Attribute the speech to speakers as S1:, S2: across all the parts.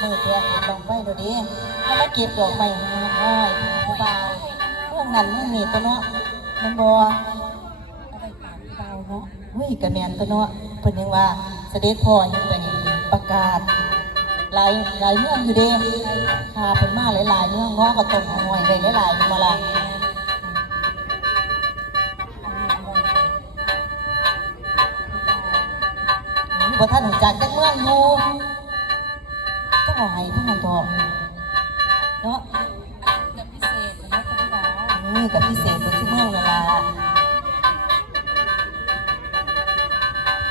S1: สิฮอดมือเพื่อนดอกไม้ดูดิถ้ามาเก็บดอกไม้ห้อยผู้บ่าวเรื่องนั้นเรื่องนี้ตัวเนาะมันบ่เอาไปฝากผู้บ่าวเนาะเฮ้ยกระแมนตัวเนาะเพิ่นยังว่าเสด็จพ่อยังไปประกาศหลายหลายเมืองอยู่เด้พาเพิ่นมาหลายๆเมืองเนาะก็ต้มหอยได้หลายๆอยู่มาละบ่ท่านรู้จักจักเมืองอยู่ ก็บ่ให้เพิ่นนั่ดอกเนาะ
S2: กับพิเศษนะคุณบ่าว
S1: นี่กับพิเศษเป็นสิเมืองละล่ะ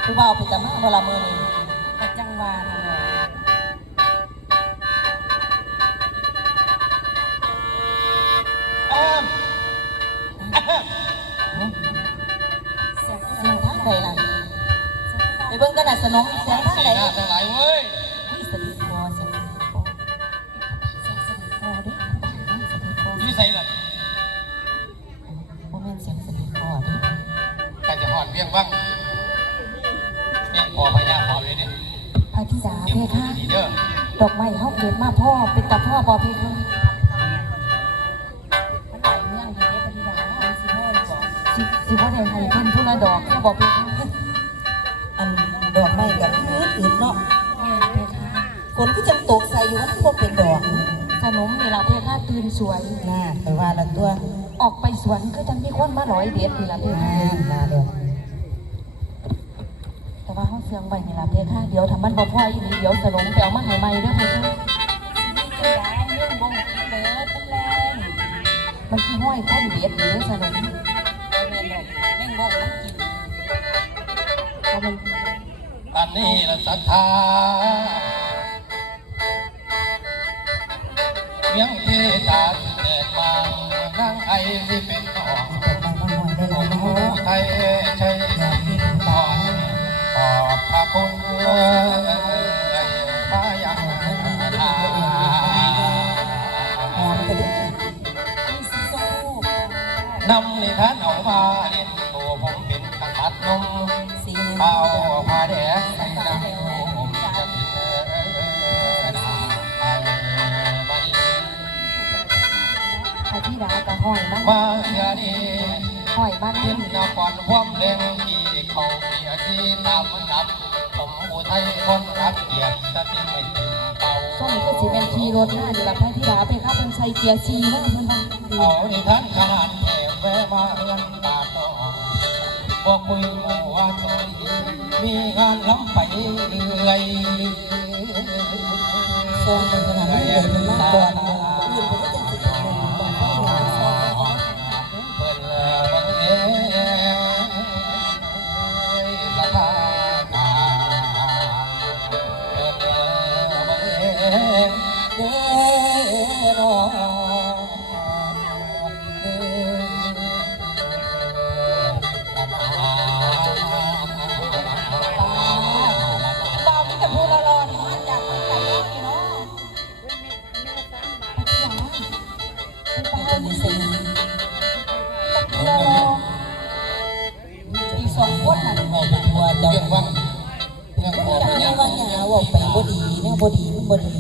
S1: คุณบ่าวเพิ่นจะมาบ่ละมื้อนี้
S3: อ
S1: อยู่ใส่
S3: ล่ะ
S1: บ่แม่นเสียงสนิทคอเด้อ
S3: ใกล้จะหอดเวียงบ้างเวียงพอพญาพอเลยเนี่ย
S2: พระธิดา
S3: เตรียม
S2: เพ
S3: ตัว
S2: คะ
S3: ดีๆเด้อ
S2: ดอกไม้เฮาเก็บมาพ่อเป็นตาพ่อบ่เพคะมันหลายเมืองอยู่เด้พระธิดาสิแม่นบ่สิสิบ่ได้ให้เพิ่นผู้ละดอกแค่บ่เพคะ
S1: อันดอกไม้ก็อืดๆเนาะ
S2: แม่นเพคะ
S1: ฝนก็จัง ตื่น
S2: สวย
S1: น่าไปว่าละตัว
S2: ออกไปสวนก็จะมีคนมาร้อยเด็ดนี่ล่ะเพ
S1: อ่า
S2: คะ
S1: มาเด้อ
S2: แต่ว่าเฮาเสียงไว้นี่ล่ะเพคะเดี๋ยวถ้ามันบ่พออีหลีเดี๋ยวสนมไปเอามาให้ใหม่เด้อเพคะมันคือห้อยต้นเบียดหรือสนุนเม่งบอกมันกินเพราะมัน
S3: อันนี้ละศรัทธา เวียงเทตาแดดบานั่งไอที่เป็นหอม
S1: ดอกไม้มาหน่อยได้
S3: ข
S1: แล้
S3: อ
S1: ว
S3: ง
S1: นะ
S3: ผู้ไทยใช้ตอนขอบพระคุณพระยังทา
S1: อมไปดิ
S2: มีสีส้ม
S3: นำนิทานเอามาเรียนตัวผมเป็นกษัตริย์นม
S1: สีนี้
S3: เป่าผาแดง พระ
S2: ธิดากับห้อยมัน
S3: มาเสียดี
S2: ห้อยมัน
S3: เห็นนครความแรงที่เขาเสียที่ตามมันดับ ผมอุทัยคนรักเกียรติจะที่ไม่ถึงเป่า
S2: ส้มก็สิเป็นขี่รถหน้าอยู่ละพระธิดาไปข้าเป็นชัยเกียร์ชีมากมันบ้าง
S3: เอาดิท่านขนาดแถวแวะมาเรียนตาต่อบอกคุยว่าเคยมีงานล้ำไปเรื่อย
S1: ทรงเป็นขนาดนี้เลยมันมากก่อน สอง
S3: ค
S2: นน่ะออก
S1: เป็นตัวเจ้า
S3: เรื่องว่างเรื่องพอ
S1: จั
S3: พ
S1: ง
S3: ยา
S1: แนวว่างหยาว่าไปบ่ดีแนวบ่ดีมันบ่ดี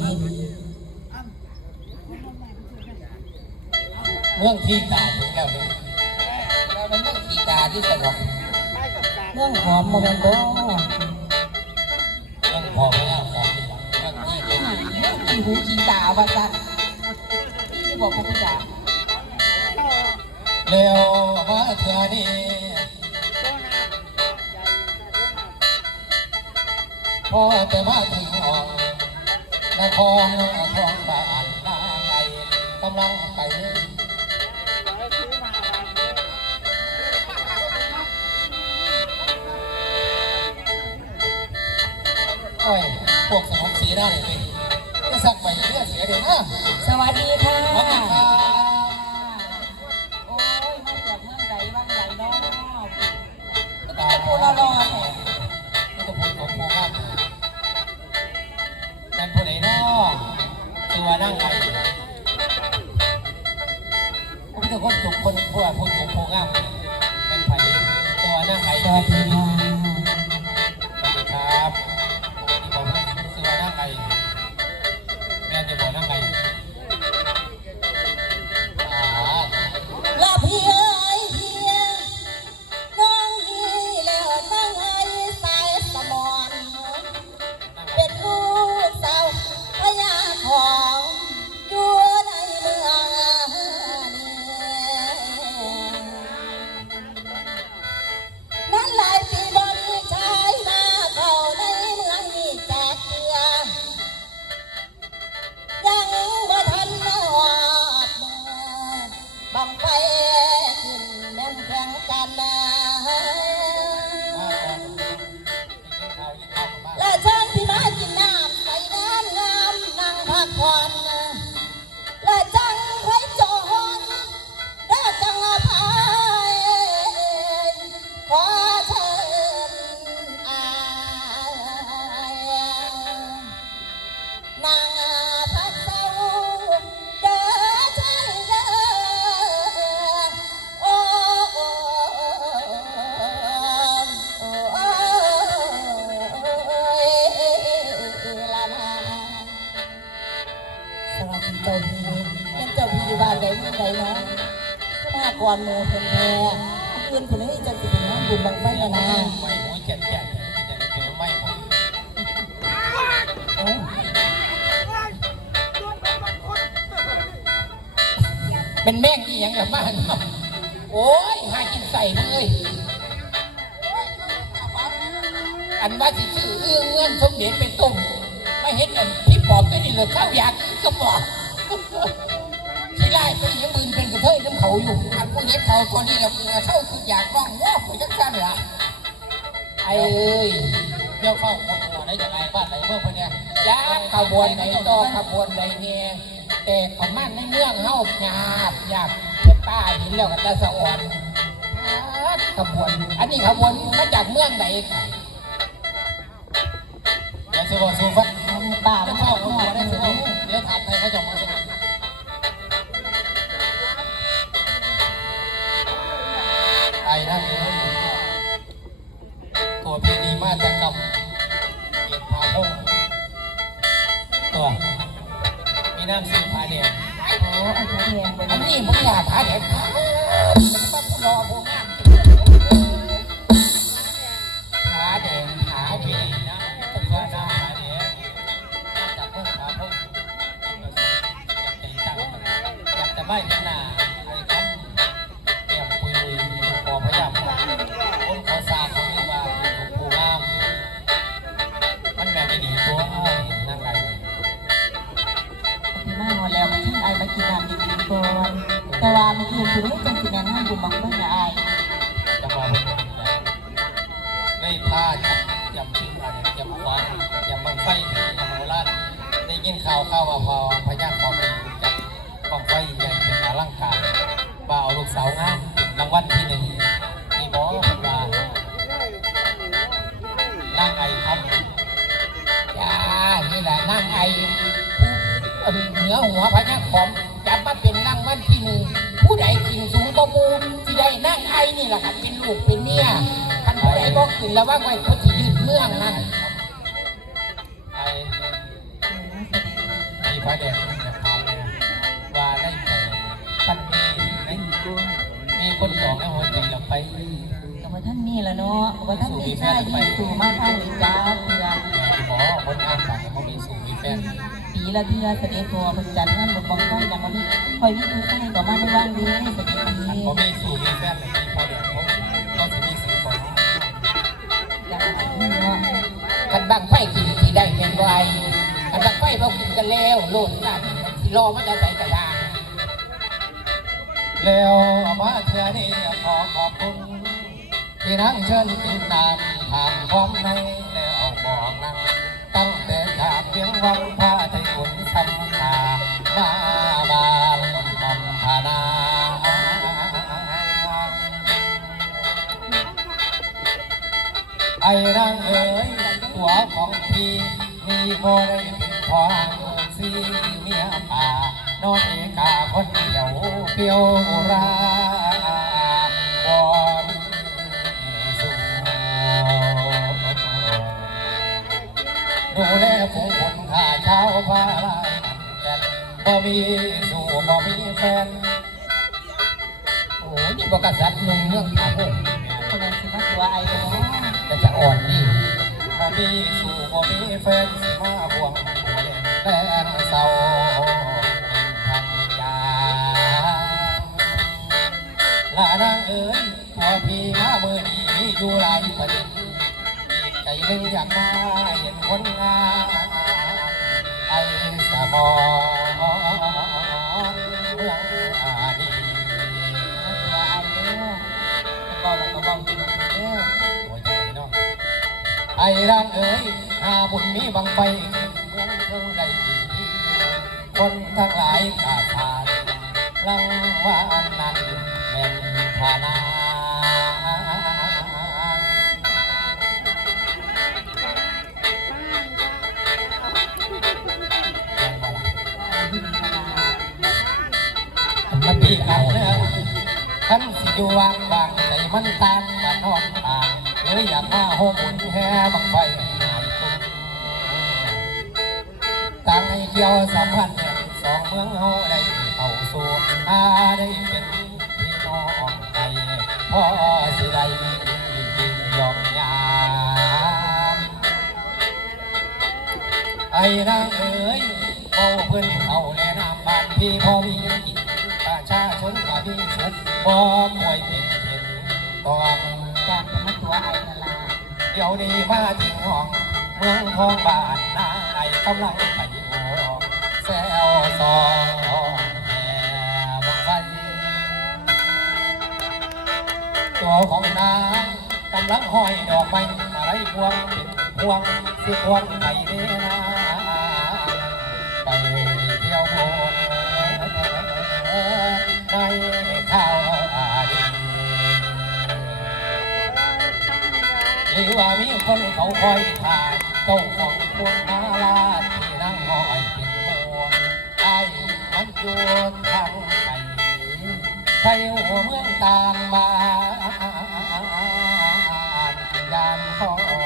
S3: เรื่องที่ตายแล้วเนี่ยแล้วมันเรื่องที่ตาที่สนอง
S1: เรื่องหอมโมเมนต์บ่
S3: เรื่องพอพยาพอเรื่องที่เป็น
S2: ขี่หูขี่ตาว่าจันที่บอกพระธิดา
S3: เร็วมาเถื่อนี้ พอแต่มาถึงห้องนครครบ้านนาไงกำลังไปโอ้ยพวกสมองสีได้เลยจะสักไปเรื่อเสียเดี๋ยวนะ
S2: สวัสดีค่ะ พูด
S3: ของเป็นไผ่ตัวนั่งไง
S1: สวัสดีค่ะ
S3: สวัสดีครับปกติผมพูดตัวนั่ ก่อ
S1: นหมูเพิ่นแท้คืนเพิ่นให้จังสิเป็นงานบุญบังไฟแล้วนะ
S3: ไม่หัวแก่นแก่นจะเจอไม่หมดเป็นแม่งอีหยังกับบ้านโอ้ยหากินใส่เลยอันว่าสิซื้อเอื้อเงื่อนสมเด็จเป็นต้มไม่เห็นอันพี่ปอบตัวนี้เลยข้าวยากก็บอก ไล่เป็นอยังมืนเป็นกระเทยน้ำเขาอยู่อันพวกเห็นเขาตัวนี้แล้วเท่าคืออยากร้องว้าวไปจังสั้นละไอ้เอ้ยเที่ยวเข้าคนหัวได้ยังไงบ้านไหนเมื่อคนเนี้ยยาขบวนไหนต่อขบวนใดเนี่ยแต่ประมาณในเมืองเฮาหยาบหยาบเจ้าป้าเห็นแล้วก็ตาสะอ่อนอาดขบวน อันนี้ขบวนมาจากเมืองไหนค่ะเดี๋ยวสิบอกสูฟัด
S1: เอามือป่า
S3: จะ
S1: มา
S3: เข้า ตัวพีดีมาจากกำเกียรติพาพงตัวมีน้ำสีพาเนี่ย
S1: โอ้ไอ้ตัวแดงไป
S3: อัน
S1: นี้
S3: มึงอย่าพาเด็กขามันต้องรอพวกงาแดงขาดีนะต้องรอหน้าแดงจากเมืองพาพงอยากจะไม่ขนาไข่าวว่าพอพยายามพอไปจับกองไฟใหญ่เป็นอลังการบ่าวลูกสาวงามรางวัลที่หนึ่งนี่บอกว่านั่งไอครับจ้านี่แหละนั่งไอเหนือหัวพญาของจะมาเป็นนั่งวันที่หนึ่งผู้ใดกินสูงก็มูที่ได้นั่งไอนี่แหละครับเป็นลูกเป็นเมียท่านผู้ใดบอกกินแล้วว่าไว้เขาจะยืดเมืองนั่น ว่าท่านมี
S1: ชายที่สู่มาทางนี้จ้าเพื่อน
S3: หมอคนอ่านปากเขามีสูงมีแฟน
S1: ปีละเทือเสด็จตัวเพิ่นจัดงานบุญบังไฟอย่างวันนี้คอยวิธีใช้ก็มาในวันนี้เสด็จดี
S3: เขามีสูงมีแฟนมีพอเดี๋ยวเขาต้องจะมีสีของ
S1: อย่างนี้เนาะ
S3: กันบังไฟกินที่ได้เป็นไรกันบังไฟเรากินกันแล้วโลดนั่นที่รอมันจะใส่กระดาษแล้วมาเถื่อนี้ขอขอบคุณ ที่นังเชิญกินตามผ่านความในแล้วบอกนั่งตั้งแต่จากเพียงวังพาไทยขุนทำตามาบานทำพานาไอ้นางเอ๋ยตัวของพี่มีบ่ได้เป็นพองสีเมียป่านอนเอกาคนเดียวเปียวรา ดูแลผู้คนข้าเช้าพาลายบ่มีสู่บ่มีแฟน โอ้นี่บกษัตริย์หนุ่มเมืองผาพุ่ง
S1: คนนั้นสิมาตัวไอ้เนาะ
S3: ก็จะอ่อนนี่บ่มีสู่บ่มีแฟนสิมาห่วงหัวแดงแฟนเศร้าลานางเอ๋ยตัวพี่มาเมื่อนี้อยู่หลายประเด็น ใจหนึงอยากมาเห็นคนงามไอ้สมองเมืองอาดี
S1: ตัวไอ้เด้อก็บอกแล้วก็บอกอยู่เด้อ
S3: โอ้ยจังเลยเนาะไอ้ร่างเอ๋ยหาบุญมีบังไฟเมืองเพิ่งได้ดีคนทั้งหลายกาทานลังว่านนั้นแม่นพานา มันเอาเนื้อขันสิอยู่วางบางใจมันตานมานอนตางเลยอยากมาโฮมุนแห่บังไฟหายตุ้มต่างให้เกี่ยวสัมพันธ์สองเมืองเฮาได้เข้าสู่อาได้เป็นพี่น้องไทยพ่อสิได้ยอมยามไอ้นางเอ๋ยเฝ้าเพิ่อนเขาแลน้ำบ้านพี่พ่อมี บ่ป่วยเป็นเห็นต้อง
S1: จากจะมาตัวไอ้นั่นล่ะ
S3: เดี๋ยวนี้มาถึงห้องเมืองทองบ้านนาไอ้กำลังไปโอแซวซองแห่บังไฟตัวของนางกำลังห้อยดอกไม้อะไรพวงเป็นพวงสิพวงไปเด้นาไปเที่ยวโบนในข้าว หรือว่ามีคนเขาคอยถ่ายเจ้าของพวงมาลาที่นั่งหอยเป็นโมไอ้มันอยู่ทางไทยไทยหัวเมืองต่างมายามพ่ออ